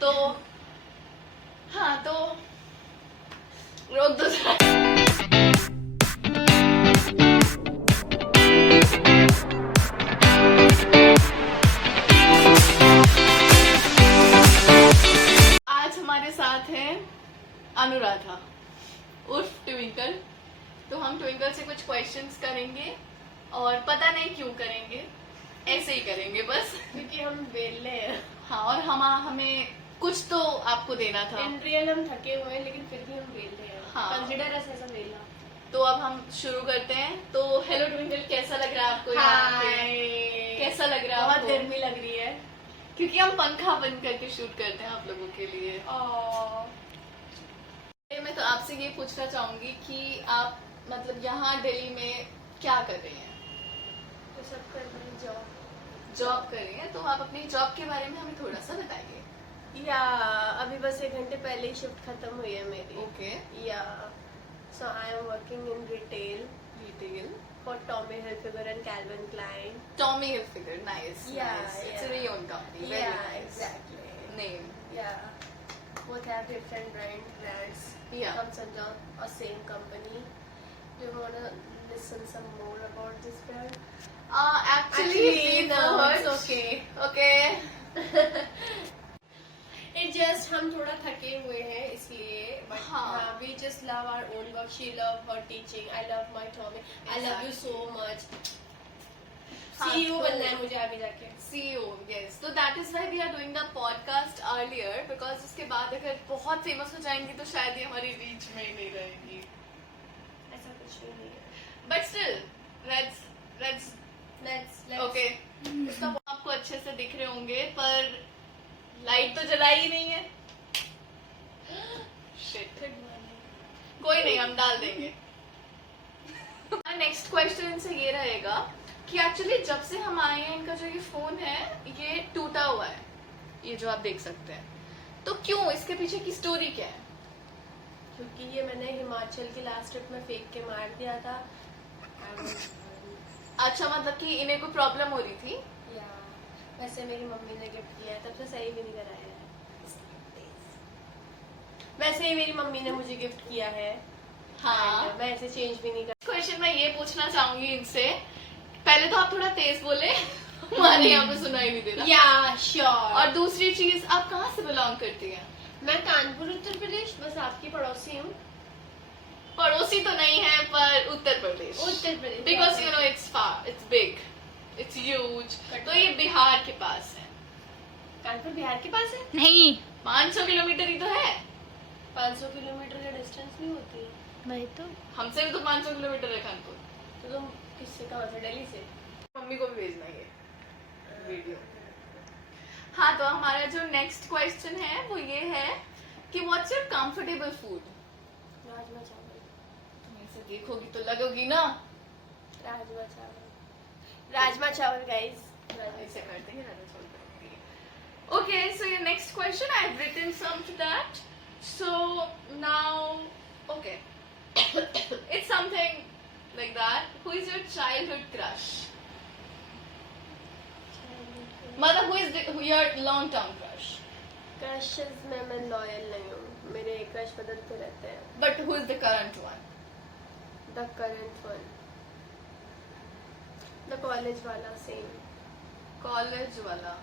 तो हाँ, तो रोक दो जरा। आज हमारे साथ है अनुराधा उर्फ ट्विंकल। तो हम ट्विंकल से कुछ क्वेश्चंस करेंगे और पता नहीं क्यों करेंगे, ऐसे ही करेंगे बस, क्योंकि हम वेले हैं। हाँ, और हमें कुछ तो आपको देना था। इन रियल हम थके हुए हैं, लेकिन फिर भी हम वेले हैं। हाँ। कंसिडर अस एज अ वेला। तो अब हम शुरू करते हैं। तो हेलो ट्विंकल, कैसा लग रहा है आपको यहाँ पे? कैसा लग रहा है बहुत आपको? गर्मी लग रही है क्योंकि हम पंखा बंद करके शूट करते हैं आप लोगों के लिए। मैं तो आपसे ये पूछना चाहूंगी कि आप मतलब यहाँ दिल्ली में क्या कर रही हैं? तो सब कर रहे हैं जॉब कर रही हैं। तो आप अपनी जॉब के बारे में हमें थोड़ा सा बताइए। या अभी बस 1 घंटे पहले ही शिफ्ट खत्म हुई है मेरी। ओके। या so I am working in retail for Tommy Hilfiger and Calvin Klein. Tommy Hilfiger, nice. Yeah, nice. It's yeah. a very own company. Very Yeah, nice. exactly. Name. Yeah, both have different brands. Yeah. Comes under a same company. Do you wanna listen some more about this brand? Actually, no, heard. it's okay. Okay. It just हम थोड़ा थके हुए हैं इसलिए, but हाँ. we just love our own work. She love her teaching. I love my Tommy. I love you so much. हाँ, CEO तो- बनना है मुझे आगे जाके. CEO, yes. So that is why we are doing the podcast earlier, because उसके बाद अगर बहुत फेमस हो जाएंगी तो शायद ये हमारी रीच में ही नहीं रहेंगी. ऐसा कुछ भी नहीं है. But still, let's Let's okay. इसका आपको अच्छे से दिख रहे होंगे, पर लाइट तो जलाई ही नहीं है. Shit. Good morning. कोई नहीं, हम डाल देंगे. नेक्स्ट क्वेश्चन से ये रहेगा कि एक्चुअली जब से हम आए हैं इनका जो ये फोन है ये टूटा हुआ है, ये जो आप देख सकते हैं. तो क्यों, इसके पीछे की स्टोरी क्या है? क्योंकि ये मैंने हिमाचल की लास्ट ट्रिप में फेंक के मार दिया था. अच्छा, मतलब कि इन्हें कोई प्रॉब्लम हो रही थी? या वैसे मेरी मम्मी ने गिफ्ट किया है, तब से सही भी नहीं कराया है. वैसे ही मेरी मम्मी ने मुझे गिफ्ट किया है. हाँ. And मैं ऐसे चेंज भी नहीं कर. क्वेश्चन मैं ये पूछना चाहूंगी इनसे, पहले तो आप थोड़ा तेज बोले, हमारे यहाँ पे सुनाई नहीं दे रहा. या श्योर. और दूसरी चीज, आप कहाँ से बिलोंग करती हैं? मैं कानपुर उत्तर प्रदेश, बस आपकी पड़ोसी हूँ. पड़ोसी तो नहीं है, पर Uttar Pradesh. Uttar Pradesh. Because you know it's far, it's big, it's huge. तो ये बिहार के पास है. कानपुर बिहार के पास है. नहीं 500 किलोमीटर ही तो है. 500 किलोमीटर का डिस्टेंस नहीं होती. भाई तो हमसे भी तो 500 किलोमीटर है कानपुर. तो तुम किससे, कहाँ से? दिल्ली से. मम्मी को भी भेजना ये वीडियो. हाँ, तो हमारा जो नेक्स्ट क्वेश्चन है वो ये है कि what's your comfortable food? Rajma चावल. तुम ऐसे देखोगी तो लगोगी ना. राजमा चावल. राजमा चावल गाइस. ऐसे करते हैं राजमा चावल. Okay, so your next question, I've written some to that. So now, okay, it's something like that. Who is your childhood crush? मतलब who is your long-term crush? Crushes में मैं लॉयल नहीं हूँ. मेरे क्रश बदलते रहते हैं. But who is the current one? The current one. The college वाला. Same. College wala.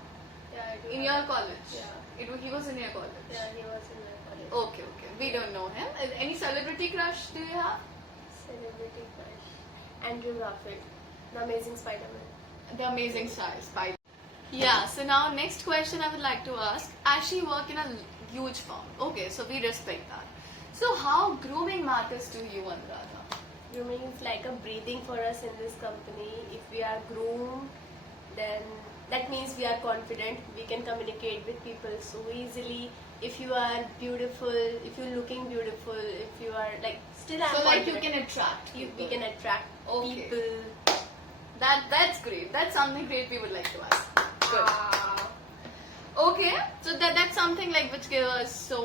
In your college? Yeah. He was in your college? Yeah, he was in my college. Okay, okay. We don't know him. Any celebrity crush do you have? Celebrity crush. Andrew Garfield, the Amazing Spider-Man. The Amazing Spider. Yeah, so now next question I would like to ask. As she work in a huge firm, okay, so we respect that. So how grooming matters to you, Anuradha? Grooming is like a breathing for us in this company. If we are groomed, then that means we are confident. We can communicate with people so easily. If you are beautiful, if you're looking beautiful, if you are like still I'm So like you confident. can attract we people. can attract Okay. people. That's great. That's something great we would like to ask. Good. Okay, so that's something like which gives us so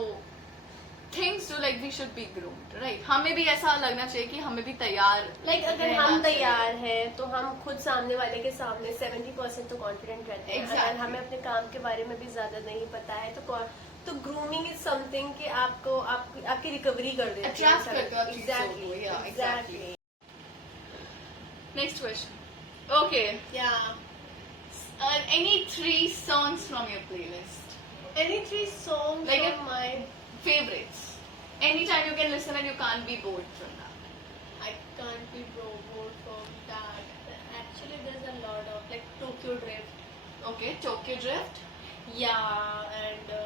things to like we should be groomed, right? हमें भी ऐसा लगना चाहिए कि हमें भी तैयार. Like अगर रहना हम चाहिए. तैयार हैं तो हम खुद सामने वाले के सामने 70% तो कॉन्फिडेंट रहते हैं. Exactly. अगर हमें अपने काम के बारे में भी ज्यादा नहीं पता है तो तो ग्रूमिंग इज समथिंग कि आपको आपकी रिकवरी कर देती है. Attract करते हो आप चीज़ों को, Exactly. yeah, Exactly. Next question. Okay. Yeah. Any 3 songs from your playlist? Any 3 songs Like from my... Favorites. Anytime you can listen and you can't be bored from that. I can't be bored from that. Actually, there's a lot of like Tokyo Drift. Okay, Tokyo Drift. Yeah, and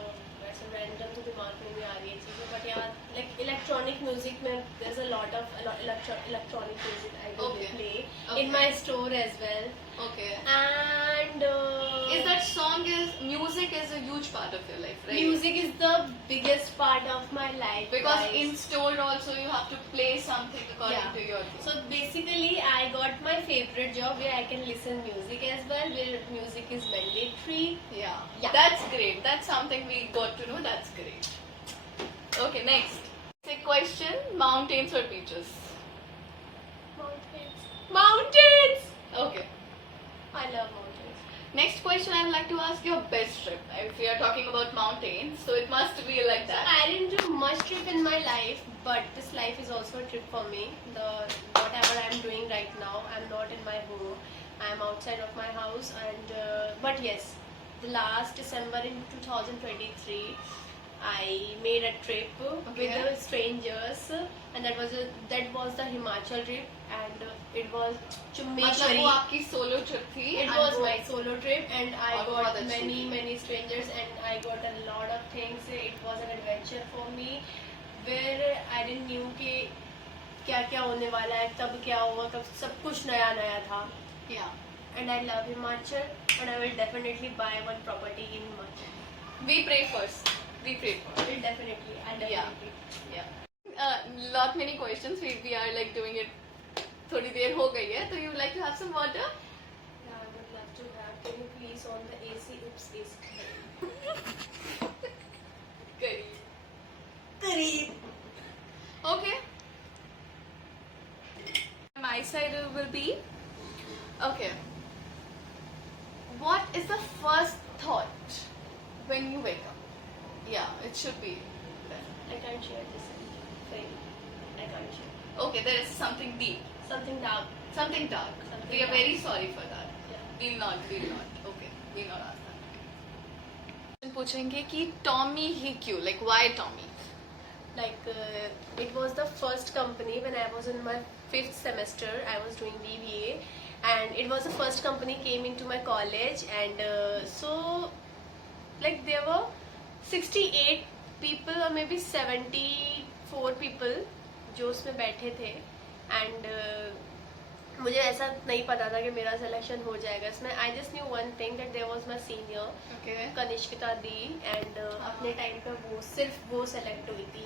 वैसे random तो दिमाग में नहीं आ रही है चीज़ें, but yeah, like electronic music में there's a lot of electronic music I do Okay. play Okay. in my store as well. Okay. And Is that music is a huge part of your life, right? music is the biggest part of my life. Because guys. in store also you have to play something according to your thing. So basically, I got my favorite job where I can listen music as well, where music is mandatory. Yeah. Yeah. That's great. That's something we got to know. That's great. Okay, next. Say question, mountains or beaches? Mountains. Mountains. Okay. I love mountains. Next question, I would like to ask your best trip. If we are talking about mountains, so it must be like So that. I didn't do much trip in my life, but this life is also a trip for me. Whatever I'm doing right now, I'm not in my home. I'm outside of my house, and but yes, the last December in 2023, I made a trip Okay. with the strangers, and that was the Himachal trip, and it was मतलब Chummeshwari. वो आपकी solo trip थी. It and was वो- my solo trip, and I और got बहुत अच्छी थी. many strangers, and I got a lot of things. It was an adventure for me, where I didn't knew कि क्या क्या होने वाला है, तब क्या हुआ, कब सब कुछ नया नया था. Yeah. And I love Himachal, and I will definitely buy one property in Himachal. We pray first. We pray first. I definitely. Yeah. Lot many questions. We are like doing it. थोड़ी देर हो गई है, तो you would like to have some water? Yeah, I would love to have. Can you please on the AC? Oops, AC. करीब. Okay. My side will be okay. What is the first thought when you wake up? Yeah, it should be. I can't share this thing. I can't share. Okay, there is something deep, Something dark. something dark. Something We are dark. very sorry for that. Yeah. We'll not. Okay, we'll not ask that. पूछेंगे कि Tommy ही क्यों? Like why Tommy? Like it was the first company when I was in my 5th semester. I was doing BBA, and it was the first company came into my college, and so like there were 68 people or maybe 74 people जो उसमें बैठे थे, and मुझे ऐसा नहीं पता था कि मेरा सिलेक्शन हो जाएगा इसमें. I just knew one thing that there was my senior Okay. Kanishkita di, and अपने टाइम पे सिर्फ वो सेलेक्ट हुई थी.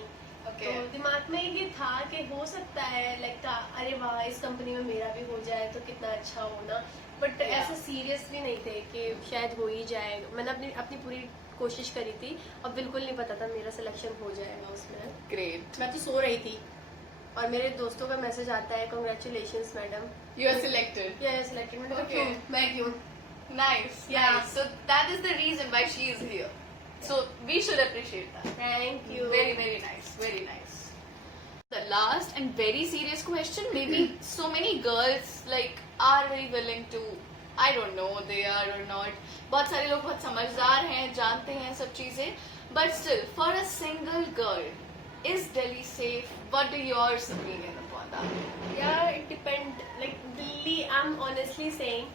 Okay. तो दिमाग में ये था कि हो सकता है, लाइक था अरे वाह इस कंपनी में मेरा भी हो जाए तो कितना अच्छा हो ना, बट Yeah. ऐसे सीरियस भी नहीं थे कि शायद हो ही जाएगा. मैंने अपनी पूरी कोशिश करी थी, अब बिल्कुल नहीं पता था मेरा सिलेक्शन हो जाएगा उसमें. Great. मैं तो सो रही थी और मेरे दोस्तों का मैसेज आता है congratulations madam, You are selected. या सिलेक्टेड. मैंने कहा Okay. क्यों, मैं क्यों. Nice. Yeah. Nice. So that is the reason why she is here. So we should appreciate that. Thank you. Very, very nice. Very nice. The last and very serious question. Maybe so many girls like are very willing to. I don't know they are or not. बहुत सारे लोग बहुत समझदार हैं, जानते हैं सब चीजें. But still, for a single girl, is Delhi safe? What are your opinion upon that? Yeah, it depend. Like Delhi, I'm honestly saying,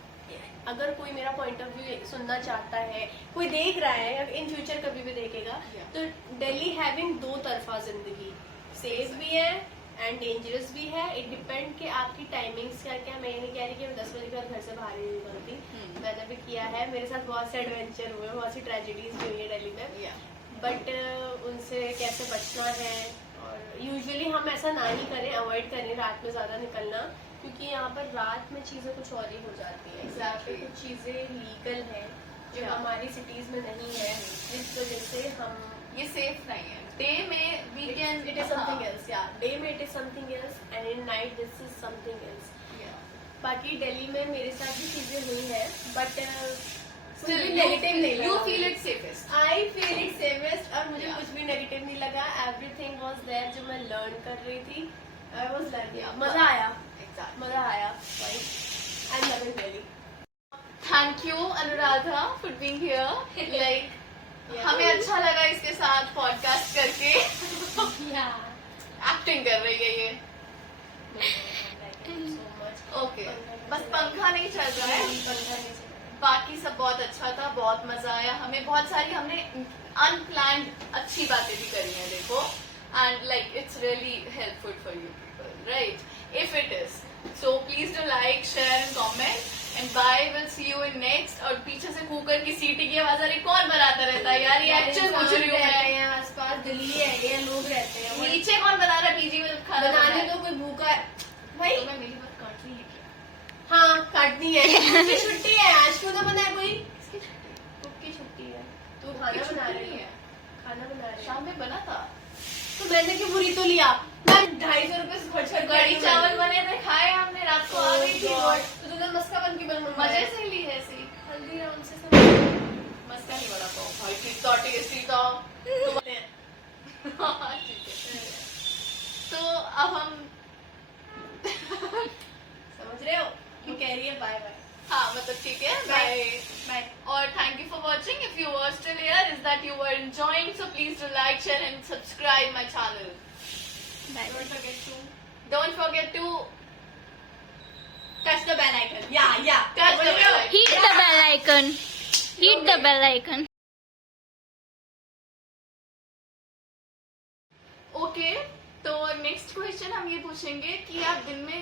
अगर कोई मेरा पॉइंट ऑफ व्यू सुनना चाहता है, कोई देख रहा है, इन फ्यूचर कभी भी देखेगा, Yeah. तो दिल्ली हैविंग दो तरफा जिंदगी, सेफ भी है एंड डेंजरस भी है. इट डिपेंड कि आपकी टाइमिंग्स क्या क्या. मैं ये नहीं कह रही कि मैं 10 बजे के बाद घर से बाहर ही नहीं निकलती. मैंने भी किया है, मेरे साथ बहुत से एडवेंचर हुए, बहुत सी ट्रेजेडीज भी हुई है दिल्ली में. Yeah. बट उनसे कैसे बचना है, और यूजुअली हम ऐसा ना ही करें, अवॉइड करें रात में ज़्यादा निकलना, क्योंकि यहाँ पर रात में चीज़ें कुछ और ही हो जाती है. यहाँ पे कुछ चीज़ें लीगल है जो Yeah. हमारी सिटीज़ में नहीं है, जिस वजह से हम ये सेफ नहीं है. Day में we can. It is something else. या डे में it is something else, and in night this is something else. Yeah. बाकी दिल्ली में मेरे साथ भी चीज़ें हुई हैं, बट Still, negative नहीं you लगा। feel it safest. I feel it safest और मुझे Yeah. कुछ भी नेगेटिव नहीं लगा. Everything was there जो मैं लर्न कर रही थी. I was learning. Yeah. मजा आया. Exactly. मजा आया. Right. I'm loving really. Thank you Anuradha for being here. Like Yeah. हमें अच्छा लगा इसके साथ पॉडकास्ट करके. Yeah. एक्टिंग कर रही है ये. Thank you so much. Okay बस पंखा नहीं चल रहा है. पंखा नहीं चल रहा। बाकी सब बहुत अच्छा था. बहुत मजा आया हमें. बहुत सारी हमने अनप्लान्ड अच्छी बातें भी करी हैं देखो. And like it's really helpful for you people right if it is. So please do like share and comment and bye. Will see you in next. और पीछे से कुकर की सीटी की आवाज आ रही. कौन बनाता रहता है यार? ये एक्चुअल पूछ रही हूँ रहते मैं. हैं आसपास दिल्ली है लोग रहते हैं. नीचे कौन बना रहा है पीजी में खाना? बनाने तो कोई भूखा है भाई. तो मैं मेरी बात काट रही है क्या? हाँ काटनी है. उसकी छुट्टी है आज. क्यों ना बनाए कोई. इसकी छुट्टी. कुक की छुट्टी है. तू की खाना छुट्टी बना नहीं रही है. है. खाना बना रही है. शाम में बना था. तो मैंने क्यों बुरी तो लिया. मैं 250 रुपए से खर्च करके कड़ी चावल बने थे खाए हमने. रात को आ गई थी रोड. तो तूने मस्का बन की बन मजे से ली है ऐसी. हल्दीराम से सब. मस्का नहीं बड़ा पाओ भाई. कितना टेस्टी था. हाँ, ठीक है. तो अब हम समझ रहे हो कि कह रही है बाय बाय. हाँ मतलब ठीक है. Bye bye. और thank you for watching. If you were still here is that you were enjoying. So please do like share and subscribe my channel. Don't forget to Touch the bell icon. Yeah. touch the bell icon. Hit the bell icon. Hit the bell icon. Okay तो next question हम ये पूछेंगे कि आप दिन में